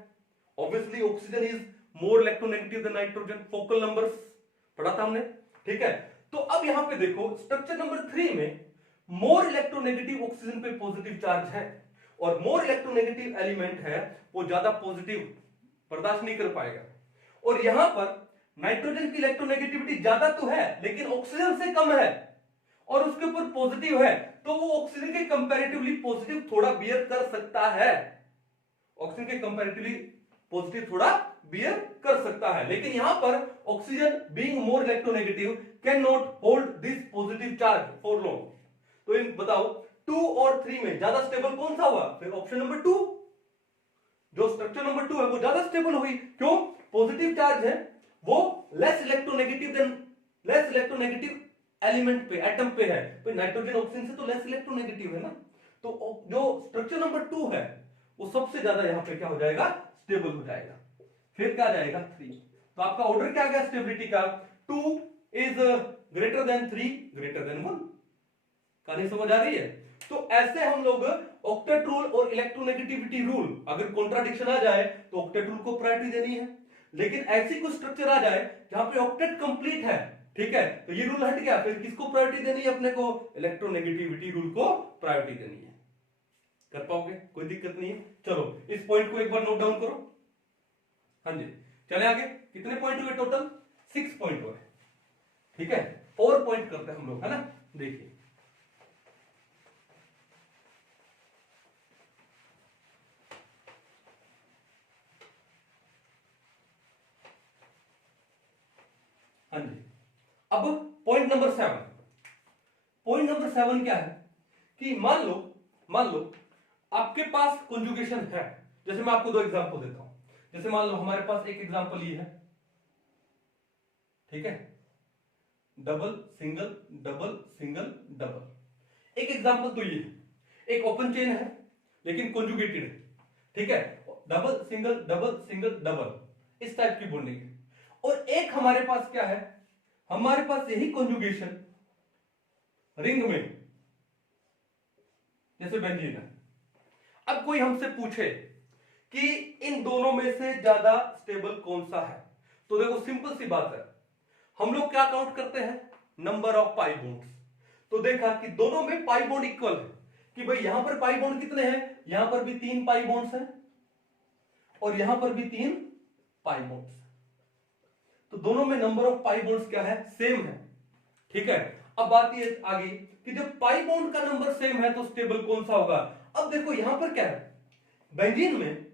Obviously oxygen is more electronegative than nitrogen, focal numbers पढ़ा था हमने। ठीक है, तो अब यहां पे देखो स्ट्रक्चर नंबर 3 में मोर इलेक्ट्रोनेगेटिव ऑक्सीजन पे पॉजिटिव चार्ज है, और मोर इलेक्ट्रोनेगेटिव एलिमेंट है वो ज्यादा पॉजिटिव बर्दाश्त नहीं कर पाएगा। और यहां पर नाइट्रोजन की इलेक्ट्रोनेगेटिविटी ज्यादा तो है लेकिन ऑक्सीजन से कम है, और उसके ऊपर पॉजिटिव है, तो वो ऑक्सीजन के कंपैरेटिवली पॉजिटिव थोड़ा बियर कर सकता है, ऑक्सीजन के कंपैरेटिवली पॉजिटिव थोड़ा बियर कर सकता है। लेकिन यहां पर oxygen being more electronegative can not hold this positive charge for long. तो इन बताओ 2 और 3 में ज्यादा स्टेबल कौन सा हुआ, फिर ऑप्शन नंबर 2, जो स्ट्रक्चर नंबर 2 है वो ज्यादा स्टेबल हुई। क्यों, पॉजिटिव चार्ज है वो लेस इलेक्ट्रोनेगेटिव एलिमेंट पे, एटम पे है, तो नाइट्रोजन ऑक्सीजन से तो लेस इलेक्ट्रोनेगेटिव है ना। तो जो स्ट्रक्चर नंबर 2 है वो सबसे ज्यादा यहां पे क्या हो जाएगा, स्टेबल हो जाएगा। फिर क्या जाएगा 3, तो आपका ऑर्डर क्या गया स्टेबिलिटी का, 2 is greater than 3 greater than 1। कहानी समझ आ रही है। तो ऐसे हम लोग ऑक्टेट रूल और इलेक्ट्रोनेगेटिविटी रूल, अगर कॉन्ट्राडिक्शन आ जाए तो ऑक्टेट रूल को प्रायोरिटी देनी है, लेकिन ऐसी कुछ स्ट्रक्चर आ जाए जहां पे ऑक्टेट कंप्लीट है, ठीक है, तो ये रूल हट गया, फिर किसको प्रायोरिटी देनी है? अपने को इलेक्ट्रोनेगेटिविटी रूल को प्रायोरिटी देनी है। कर पाओगे? कोई दिक्कत नहीं है। चलो इस पॉइंट को एक बार नोट डाउन करो। हाँ जी, चले आगे। कितने पॉइंट हुए टोटल? 6 पॉइंट हुए, ठीक है। और पॉइंट करते हैं हम लोग, है ना। देखिए हाँ जी, अब पॉइंट नंबर 7। पॉइंट नंबर 7 क्या है कि मान लो आपके पास कॉन्जुगेशन है। जैसे मैं आपको 2 एग्जांपल देता हूं। जैसे मान लो हमारे पास एक एग्जांपल ये है, ठीक है, double single double single double. एक एग्जांपल तो ये है, एक ओपन चेन है लेकिन कॉन्जुगेटेड है, ठीक है, डबल सिंगल डबल, इस टाइप की बॉन्डिंग है। और एक हमारे पास क्या है, हमारे पास यही कॉन्जुगेशन रिंग में, जैसे बेंजीन है। अब कोई हमसे पूछे कि इन दोनों में से ज्यादा स्टेबल कौन सा है, तो देखो सिंपल सी बात है, हम लोग क्या काउंट करते हैं? Number of pi bonds. तो देखा कि दोनों में पाई बॉन्ड इक्वल है, कि भाई यहां पर पाई बॉन्ड कितने हैं? यहां पर भी 3 पाई बॉन्ड्स हैं और यहां पर भी 3 पाई बॉन्ड्स। तो दोनों में नंबर ऑफ पाई बॉन्ड्स क्या है? सेम है, ठीक है। अब बात ये आ गई कि जब पाई बॉन्ड का नंबर सेम है तो स्टेबल कौन सा होगा? अब देखो यहां पर क्या है, बेंजीन में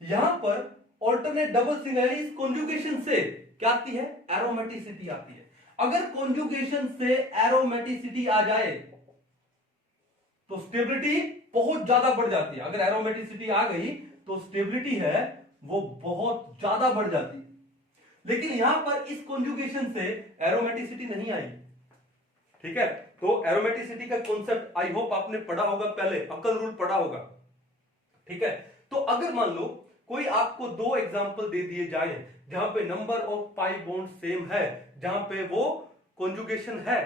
यहां पर ऑल्टरनेट डबल सिंगल, इस कॉन्जुगेशन से क्या आती है? एरोमेटिसिटी आती है। अगर कॉन्जुगेशन से एरोमेटिसिटी आ जाए तो स्टेबिलिटी बहुत ज्यादा बढ़ जाती है। अगर एरोमेटिसिटी आ गई तो स्टेबिलिटी है वो बहुत ज्यादा बढ़ जाती है। लेकिन यहां पर इस कॉन्जुगेशन से एरोमेटिसिटी नहीं आई, ठीक है। तो एरोमेटिसिटी का कॉन्सेप्ट आई होप आपने पढ़ा होगा, पहले अकल रूल पढ़ा होगा, ठीक है। तो अगर मान लो कोई आपको 2 एग्जांपल दे दिए जाए जहां पे number of pi bond same है, जहां पे वो कॉन्जुगेशन है,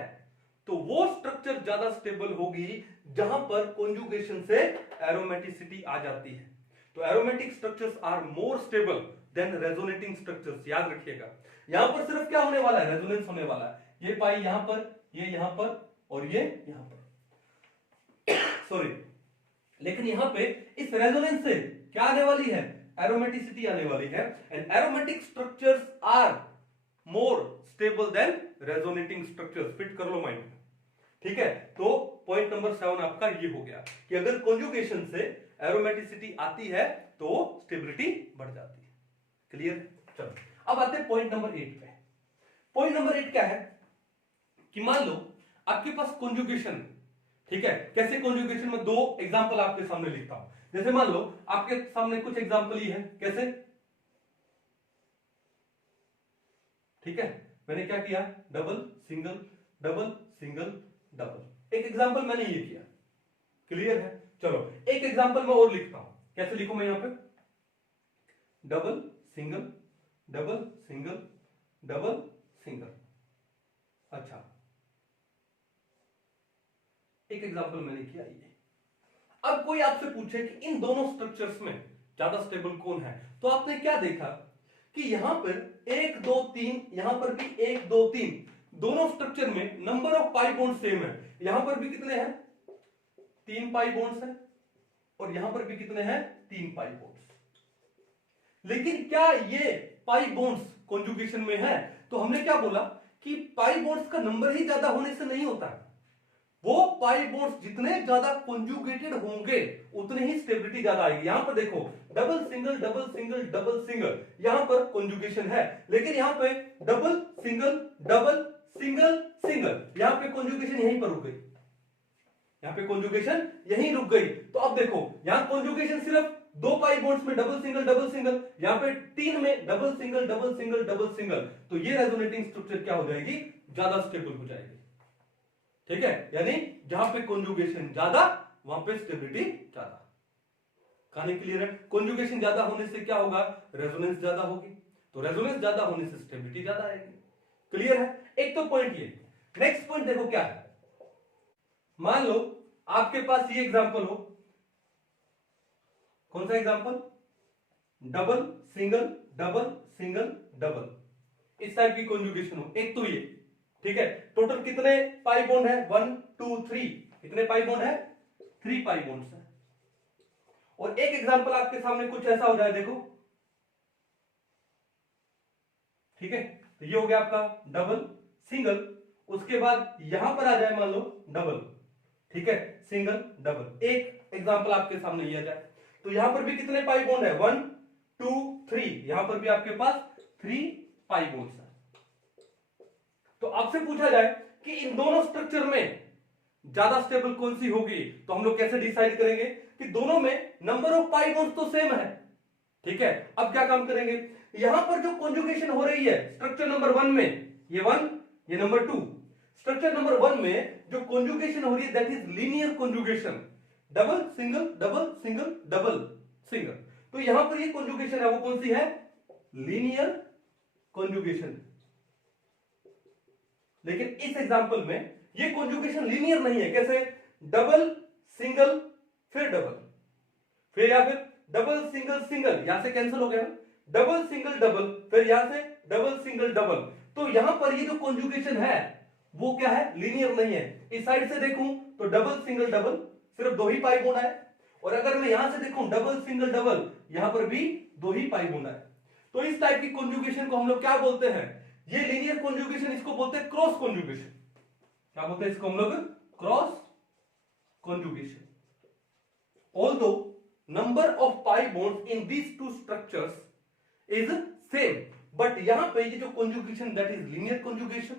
तो वो स्ट्रक्चर ज्यादा स्टेबल होगी जहां पर कॉन्जुगेशन से एरोमेटिसिटी आ जाती है। तो aromatic structures are more stable than resonating structures, याद रखिएगा। यहां पर सिर्फ क्या होने वाला है? रेजोनेंस होने वाला है। ये पाई यहां पर, ये यहां पर और ये यहां पर सॉरी। लेकिन यहां पे इस रेजोनेंस से क्या आने वाली है? एरोमेटिसिटी आने वाली है। And aromatic structures are more stable than resonating structures. Fit कर लो माइंड में, ठीक है। तो पॉइंट नंबर 7 आपका ये हो गया कि अगर कॉन्जुगेशन से एरोमेटिसिटी आती है तो स्टेबिलिटी बढ़ जाती है। क्लियर? चलो अब आते हैं पॉइंट नंबर 8 पे। पॉइंट नंबर 8 क्या है कि मान लो आपके पास कॉन्जुगेशन, ठीक है। कैसे कॉन्जुगेशन में 2 एग्जांपल आपके सामने लिखता हूं। जैसे मान लो आपके सामने कुछ एग्जांपल ही है, कैसे, ठीक है। मैंने क्या किया? Double single double single double. एक एग्जांपल मैंने ये किया, क्लियर है। चलो एक एग्जांपल मैं और लिखता हूं। कैसे लिखूं मैं यहां पे? Double single double single double single. अच्छा, एक एग्जांपल मैंने किया ये। अब कोई आपसे पूछे कि इन दोनों स्ट्रक्चर्स में ज्यादा स्टेबल कौन है, तो आपने क्या देखा कि यहां पर 1 2 3, यहां पर भी 1 2 3, दोनों स्ट्रक्चर में number of pi bond same है। यहां पर भी कितने हैं? 3 पाई बॉन्ड्स हैं और यहां पर भी कितने हैं? 3 पाई बॉन्ड्स। लेकिन क्या ये पाई बॉन्ड्स कॉन्जुगेशन में है? तो हमने क्या बोला कि पाई बॉन्ड्स का नंबर ही ज्यादा होने से नहीं होता है, वो पाई बॉन्ड्स जितने ज्यादा कॉन्जुगेटेड होंगे उतनी ही स्टेबिलिटी ज्यादा आएगी। यहां पर देखो double single double single double single, यहां पर कॉन्जुगेशन है, लेकिन यहां पे double single double single single, यहां पे कॉन्जुगेशन यहीं पर रुक गई, यहां पे कॉन्जुगेशन यहीं रुक गई। तो अब देखो यहां कॉन्जुगेशन सिर्फ 2 पाई बॉन्ड्स में डबल सिंगल, यहां पे 3 में डबल सिंगल डबल सिंगल, तो ये रेजोनेटिंग स्ट्रक्चर क्या हो जाएगी? ज्यादा स्टेबल हो जाएगी, ठीक है। यानी जहां पे कॉन्जुगेशन ज्यादा वहां पे स्टेबिलिटी ज्यादा। कहानी क्लियर है? कॉन्जुगेशन ज्यादा होने से क्या होगा? रेजोनेंस ज्यादा होगी, तो रेजोनेंस ज्यादा होने से स्टेबिलिटी ज्यादा आएगी। क्लियर है? एक तो पॉइंट ये। नेक्स्ट पॉइंट देखो क्या है। मान लो आपके पास ये एग्जांपल हो, कौन सा example, double single double single double, इस टाइप की कॉन्जुगेशन हो, एक तो ये, ठीक है। टोटल कितने पाई बॉन्ड है, 1 2 3, कितने पाई बॉन्ड है, 3 पाई बॉन्ड्स है। और एक एग्जांपल आपके सामने कुछ ऐसा हो जाए, देखो, ठीक है, तो ये हो गया आपका डबल सिंगल, उसके बाद यहां पर आ जाए मान लो डबल, ठीक है, सिंगल डबल, एक एग्जांपल आपके सामने लिया जाए, तो यहां पर भी कितने पाई बॉन्ड है, 1 2 3, यहां पर भी आपके पास 3 पाई बॉन्ड्स है। तो आपसे पूछा जाए कि इन दोनों स्ट्रक्चर में ज्यादा स्टेबल कौन सी होगी, तो हम लोग कैसे डिसाइड करेंगे कि दोनों में नंबर ऑफ पाई बॉन्ड्स तो सेम है, ठीक है। अब क्या काम करेंगे, यहां पर जो कॉन्जुगेशन हो रही है स्ट्रक्चर नंबर 1 में, ये 1 ये नंबर 2, स्ट्रक्चर नंबर 1 में जो कॉन्जुगेशन हो रही है that is linear conjugation, double single double single double single, तो यहां पर ये कॉन्जुगेशन है वो कौन सी है, लीनियर कॉन्जुगेशन। लेकिन इस एग्जांपल में ये कॉन्जुगेशन लीनियर नहीं है, कैसे, डबल सिंगल फिर डबल, फिर या फिर डबल सिंगल सिंगल, यहां से कैंसिल हो गया ना, डबल सिंगल डबल, फिर यहां से डबल सिंगल डबल, तो यहां पर ये जो कॉन्जुगेशन है वो क्या है, लीनियर नहीं है। इस साइड से देखूं तो डबल सिंगल डबल सिर्फ 2 ही पाई बॉन्ड है, और अगर मैं यहां से देखूं डबल सिंगल डबल, यहां पर भी 2 ही पाई बॉन्ड है। तो इस टाइप की कॉन्जुगेशन को हम लोग क्या बोलते हैं, ये लीनियर कॉन्जुगेशन, इसको बोलते हैं क्रॉस कॉन्जुगेशन। क्या बोलते हैं इसको हम लोग, cross conjugation. Although number of pi bonds in these two structures is same, but यहां पे ये जो conjugation that is linear conjugation,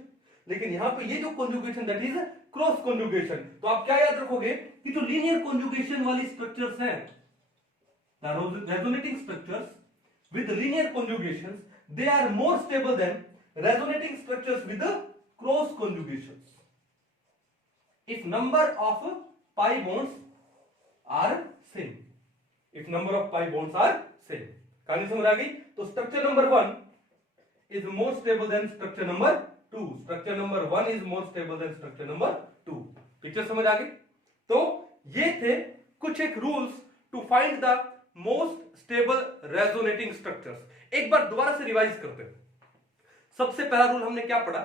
लेकिन यहां पे ये जो conjugation that is cross conjugation. तो आप क्या याद रखोगे कि जो लीनियर कॉन्जुगेशन वाली स्ट्रक्चर्स हैं, the resonating structures with linear conjugations, they are more stable than resonating structures with the cross conjugations if number of pi bonds are same, if number of pi bonds are same। कहानी समझ आ गई, तो structure number 1 is more stable than structure number 2, structure number 1 is more stable than structure number 2। Picture समझ आ गई। तो ये थे कुछ एक rules to find the most stable resonating structures. एक बार दोबारा से रिवाइज करते हैं। सबसे पहला रूल हमने क्या पढ़ा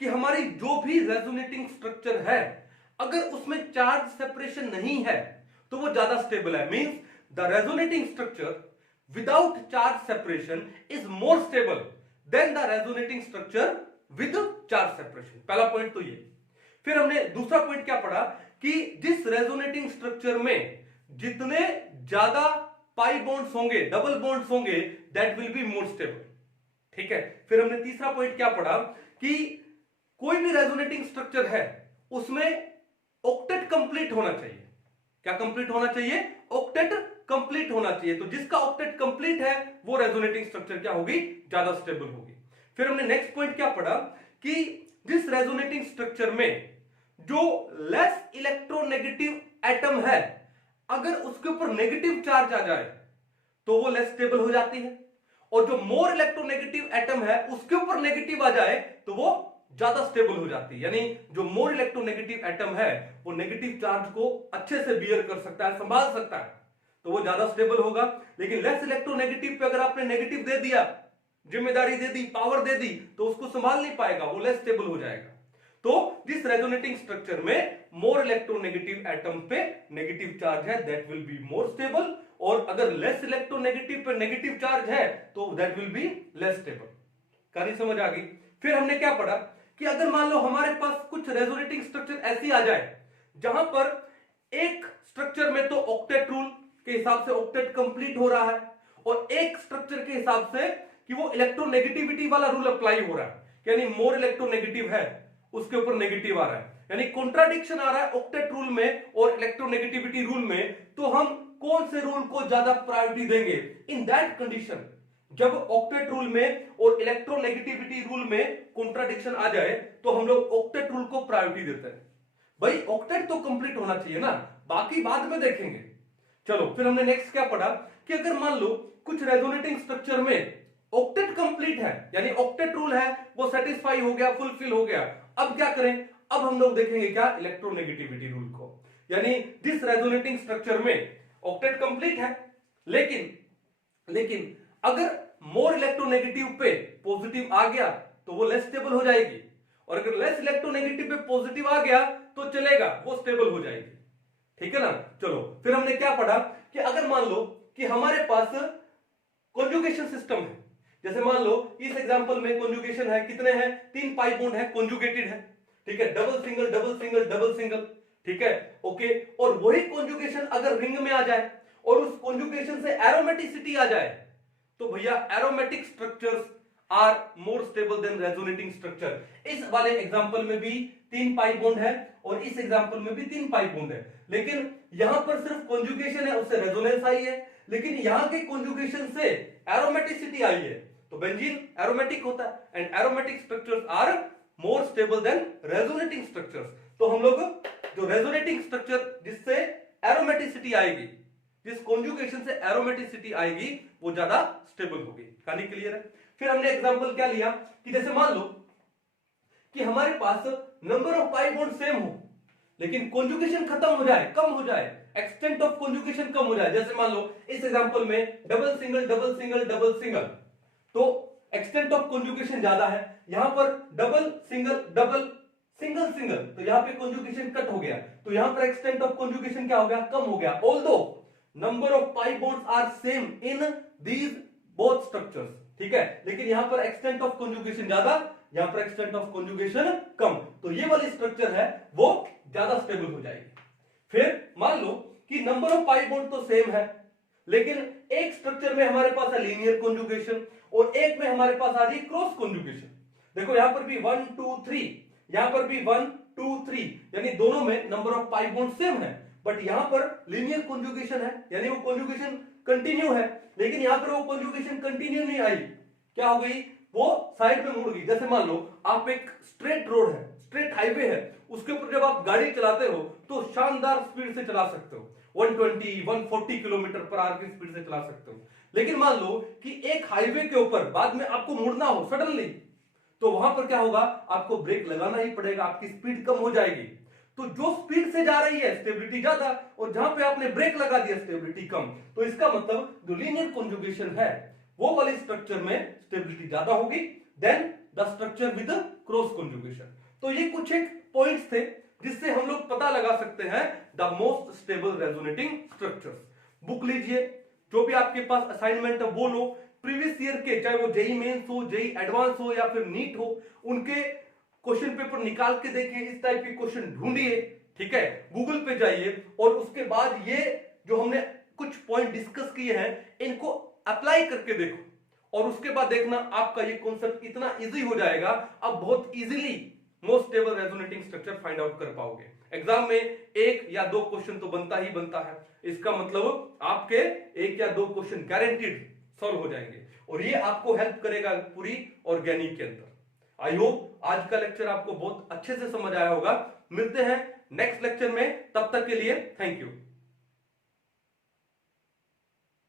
कि हमारी जो भी रेजोनेटिंग स्ट्रक्चर है अगर उसमें चार्ज सेपरेशन नहीं है तो वो ज्यादा स्टेबल है, means the resonating structure without charge separation is more stable than the resonating structure with charge separation. पहला पॉइंट तो ये। फिर हमने दूसरा पॉइंट क्या पढ़ा कि जिस रेजोनेटिंग स्ट्रक्चर में जितने ज्यादा पाई बॉन्ड्स होंगे, डबल बॉन्ड्स होंगे, that will be more stable, ठीक है। फिर हमने तीसरा पॉइंट क्या पढ़ा कि कोई भी रेजोनेटिंग स्ट्रक्चर है उसमें ऑक्टेट कंप्लीट होना चाहिए। क्या कंप्लीट होना चाहिए, ऑक्टेट कंप्लीट होना चाहिए। तो जिसका ऑक्टेट कंप्लीट है वो रेजोनेटिंग स्ट्रक्चर क्या होगी, ज्यादा स्टेबल होगी। फिर हमने नेक्स्ट पॉइंट क्या पढ़ा कि जिस रेजोनेटिंग स्ट्रक्चर में जो लेस इलेक्ट्रोनेगेटिव एटम है अगर उसके ऊपर नेगेटिव चार्ज आ जाए तो वो लेस स्टेबल हो जाती है, और जो मोर इलेक्ट्रोनेगेटिव एटम है उसके ऊपर नेगेटिव आ जाए तो वो ज्यादा स्टेबल हो जाती है। यानी जो मोर इलेक्ट्रोनेगेटिव एटम है वो नेगेटिव चार्ज को अच्छे से बियर कर सकता है, संभाल सकता है, तो वो ज्यादा स्टेबल होगा। लेकिन लेस इलेक्ट्रोनेगेटिव पे अगर आपने नेगेटिव दे दिया, जिम्मेदारी दे दी, पावर दे दी, तो उसको संभाल नहीं पाएगा, वो लेस स्टेबल हो जाएगा। तो जिस रेजोनेटिंग स्ट्रक्चर में मोर इलेक्ट्रोनेगेटिव एटम पे नेगेटिव चार्ज है that will be more stable, और अगर लेस इलेक्ट्रोनेगेटिव पे नेगेटिव चार्ज है तो that will be less stable. कहानी समझ आ गई। फिर हमने क्या पढ़ा कि अगर मान लो हमारे पास कुछ रेजोनेटिंग स्ट्रक्चर ऐसी आ जाए जहां पर एक स्ट्रक्चर में तो ऑक्टेट रूल के हिसाब से ऑक्टेट कंप्लीट हो रहा है और एक स्ट्रक्चर के हिसाब से कि वो इलेक्ट्रोनेगेटिविटी वाला रूल अप्लाई हो रहा है, यानी मोर इलेक्ट्रोनेगेटिव है उसके ऊपर नेगेटिव आ रहा है, यानी कॉन्ट्राडिक्शन आ रहा है ऑक्टेट रूल में और इलेक्ट्रोनेगेटिविटी रूल में, तो हम कौन से रूल को ज्यादा प्रायोरिटी देंगे। इन दैट कंडीशन जब ऑक्टेट रूल में और इलेक्ट्रोनेगेटिविटी रूल में कॉन्ट्राडिक्शन आ जाए तो हम लोग ऑक्टेट रूल को प्रायोरिटी देते हैं। भाई ऑक्टेट तो कंप्लीट होना चाहिए ना, बाकी बाद में देखेंगे। चलो फिर हमने नेक्स्ट क्या पढ़ा कि अगर मान लो कुछ रेजोनेटिंग स्ट्रक्चर में ऑक्टेट कंप्लीट है, यानी ऑक्टेट रूल है वो सेटिस्फाई हो गया, फुलफिल हो गया, अब क्या करें, अब हम लोग देखेंगे क्या, इलेक्ट्रोनेगेटिविटी रूल को। यानी दिस रेजोनेटिंग स्ट्रक्चर में ऑक्टेट कंप्लीट है, लेकिन अगर मोर इलेक्ट्रोनेगेटिव पे पॉजिटिव आ गया तो वो लेस स्टेबल हो जाएगी, और अगर लेस इलेक्ट्रोनेगेटिव पे पॉजिटिव आ गया तो चलेगा, वो स्टेबल हो जाएगी। ठीक है ना। चलो फिर हमने क्या पढ़ा कि अगर मान लो कि हमारे पास कॉन्जुगेशन सिस्टम है, जैसे मान लो इस एग्जांपल में कॉन्जुगेशन है, कितने हैं, 3 पाई बॉन्ड है, कॉन्जुगेटेड है, ठीक है, double single double single double single, ठीक है, ओके। और वही कॉन्जुगेशन अगर रिंग में आ जाए और उस कॉन्जुगेशन से एरोमेटिसिटी आ जाए तो भैया aromatic structures are more stable than resonating structure. इस वाले एग्जांपल में भी 3 पाई बॉन्ड है और इस एग्जांपल में भी 3 पाई बॉन्ड है, लेकिन यहां पर सिर्फ कॉन्जुगेशन है, उससे रेजोनेंस आई है, लेकिन यहां के कॉन्जुगेशन से एरोमेटिसिटी आई है, तो बेंजीन एरोमेटिक होता है and aromatic structures are more stable than resonating structures. तो हम लोग जो रेजोनेटिंग स्ट्रक्चर जिससे एरोमेटिसिटी आएगी, जिस कॉन्जुगेशन से एरोमेटिसिटी आएगी, वो ज्यादा स्टेबल होगी। कहानी क्लियर है। फिर हमने एग्जांपल क्या लिया कि जैसे मान लो कि हमारे पास number of pi bond same हो लेकिन कॉन्जुगेशन खत्म हो जाए, कम हो जाए, एक्सटेंट ऑफ कॉन्जुगेशन कम हो जाए। जैसे मान लो इस एग्जांपल में double single double single double single, तो एक्सटेंट ऑफ कॉन्जुगेशन ज्यादा है, यहां पर double single double single single, तो यहां पे कॉन्जुगेशन कट हो गया, तो यहां पर एक्सटेंट ऑफ कॉन्जुगेशन क्या हो गया, कम हो गया। Although number of pi bonds are same in these both structures, ठीक है, लेकिन यहां पर एक्सटेंट ऑफ कॉन्जुगेशन ज्यादा, यहां पर एक्सटेंट ऑफ कॉन्जुगेशन कम, तो ये वाली स्ट्रक्चर है वो ज्यादा स्टेबल हो जाएगी। फिर मान लो कि नंबर ऑफ पाई बॉन्ड तो सेम है, लेकिन एक स्ट्रक्चर में हमारे पास है लीनियर कॉन्जुगेशन और एक में हमारे पास आ रही है क्रॉस कॉन्जुगेशन। देखो यहां पर भी 1 2 3, यहां पर भी 1 2 3, यानी दोनों में number of pi bond same है, बट यहां पर लीनियर कॉन्जुगेशन है, यानी वो कॉन्जुगेशन कंटिन्यू है, लेकिन यहां पर वो कॉन्जुगेशन कंटिन्यू नहीं आई, क्या हो गई, वो साइड में मुड़ गई। जैसे मान लो आप एक स्ट्रेट रोड है, स्ट्रेट हाईवे है, उसके ऊपर जब आप गाड़ी चलाते हो तो शानदार स्पीड से चला सकते हो, 120 140 किलोमीटर पर आवर की स्पीड से चला सकते हो। लेकिन मान लो कि एक हाईवे के ऊपर बाद में आपको मुड़ना हो सडनली, तो वहां पर क्या होगा, आपको ब्रेक लगाना ही पड़ेगा, आपकी स्पीड कम हो जाएगी। तो जो स्पीड से जा रही है स्टेबिलिटी ज्यादा, और जहां पे आपने ब्रेक लगा दिया स्टेबिलिटी कम, तो इसका मतलब जो लीनियर कॉन्जुगेशन है वो वाले स्ट्रक्चर में स्टेबिलिटी ज्यादा होगी than the structure with cross conjugation. तो ये कुछ एक पॉइंट्स थे जिससे हम लोग पता लगा सकते हैं the most stable resonating structures. Book लीजिए, जो भी आपके पास असाइनमेंट है वो लो, प्रीवियस ईयर के, चाहे वो जेई मेंस हो, जेई एडवांस हो या फिर नीट हो, उनके क्वेश्चन पेपर निकाल के देखिए, इस टाइप के क्वेश्चन ढूंढिए, ठीक है, गूगल पे जाइए, और उसके बाद ये जो हमने कुछ पॉइंट डिस्कस किए हैं इनको अप्लाई करके देखो, और उसके बाद देखना आपका ये कॉन्सेप्ट इतना इजी हो जाएगा, आप बहुत easily most stable resonating structure find out कर पाओगे। एग्जाम में 1 या 2 क्वेश्चन तो बनता ही बनता है, इसका मतलब आपके 1 या 2 क्वेश्चन गारंटीड सॉल्व हो जाएंगे, और ये आपको हेल्प करेगा पूरी ऑर्गेनिक के अंदर। आई होप आज का लेक्चर आपको बहुत अच्छे से समझ आया होगा। मिलते हैं नेक्स्ट लेक्चर में, तब तक के लिए थैंक यू।